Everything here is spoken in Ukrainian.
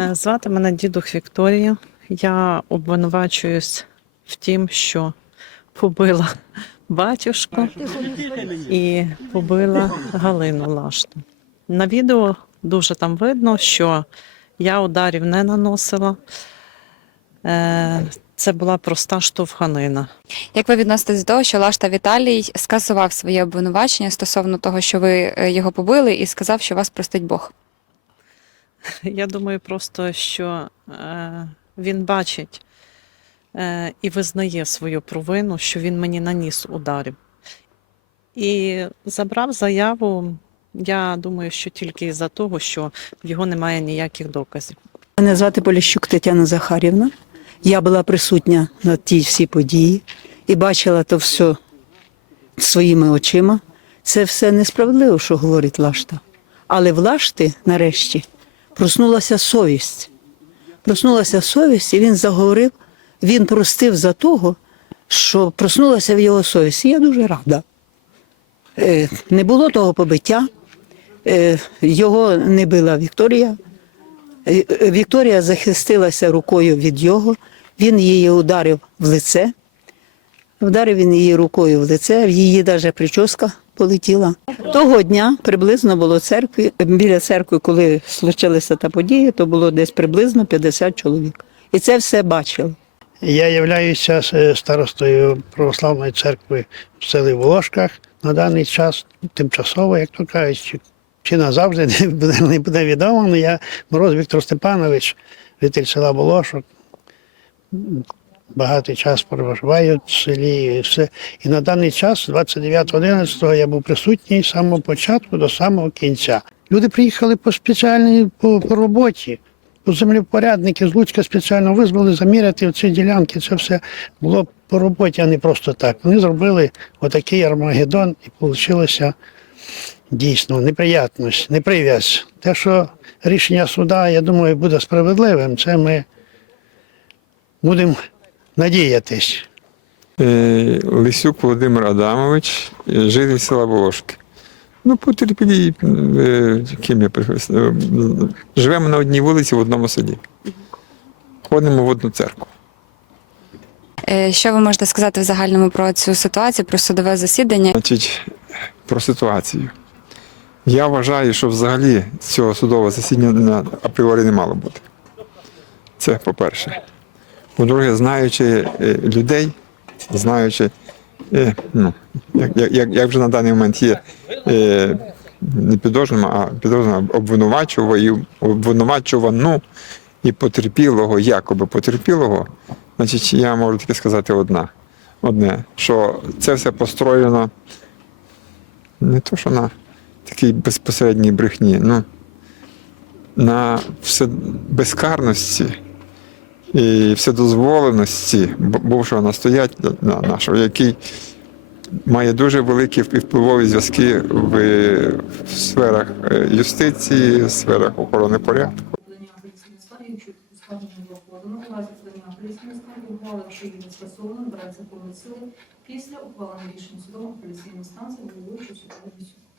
Е, Звати мене дідух Вікторія. Я обвинувачуюсь в тім, що побила батюшку і побила Галину Лашту. На відео дуже там видно, що я ударів не наносила. Е, Це була проста штовханина. Як ви відноситесь до того, що Лашта Віталій скасував своє обвинувачення стосовно того, що ви е, його побили, і сказав, що вас простить Бог? Я думаю, просто що е, він бачить е, і визнає свою провину, що він мені наніс ударів. І забрав заяву, я думаю, що тільки із-за того, що в його немає ніяких доказів. Мене звати Поліщук Тетяна Захарівна. Я була присутня на тій всій події і бачила то все своїми очима. Це все несправедливо, що говорить Лашта. Але в Лашти, нарешті, проснулася совість. Проснулася совість, і він заговорив, він простив за того, що проснулася в його совісті. Я дуже рада. Е, Не було того побиття, е, його не била Вікторія. Е, Вікторія захистилася рукою від його, він її ударив в лице. Вдарив він її рукою в лице, в її навіть прическа полетіла. Того дня приблизно було церкві, біля церкви, коли случилася та подія, то було десь приблизно 50 чоловік. І це все бачили. Я являюся е, старостою православної церкви в селі Волошках. На даний час тимчасово, як то кажуть, чи назавжди не буде, не буде відомо. але Я Мороз Віктор Степанович, житель села Волошок. Багатий час проживаю в селі і все. І на даний час, 29.11, я був присутній з самого початку до самого кінця. Люди приїхали по спеціальній по, по роботі. Землепорядники з Луцька спеціально визвали заміряти ці ділянки. Це все було по роботі, а не просто так. Вони зробили отакий армагеддон і вийшло дійсно неприятність, неприв'язь. Те, що рішення суда, я думаю, буде справедливим, це ми будемо надіятись. Е, Лисюк Володимир Адамович, житель села Волошки. Ну, потерпілі, е, ким я е, Живемо на одній вулиці в одному селі. Ходимо в одну церкву. Що ви можете сказати в загальному про цю ситуацію, про судове засідання? Значить, про ситуацію. Я вважаю, що взагалі цього судового засідання на апріорі не мало бути. Це по-перше. По-друге, знаючи е, людей, знаючи, е, ну, як, як- як, вже на даний момент є е, не підозрюваним, а підозрюваним обвинувачувану і потерпілого, якоби потерпілого, значить, я можу тільки сказати одна, одне, що це все построєно не то, що на такій безпосередній брехні, ну на все безкарності і вседозволеності бу- бувшого настоятеля нашого, який має дуже великі впливові зв'язки в, в сферах е, юстиції, в сферах охорони порядку. скасовано, набирається повної сили після ухвалення рішення судом апеляційної станції головуючого судового суду.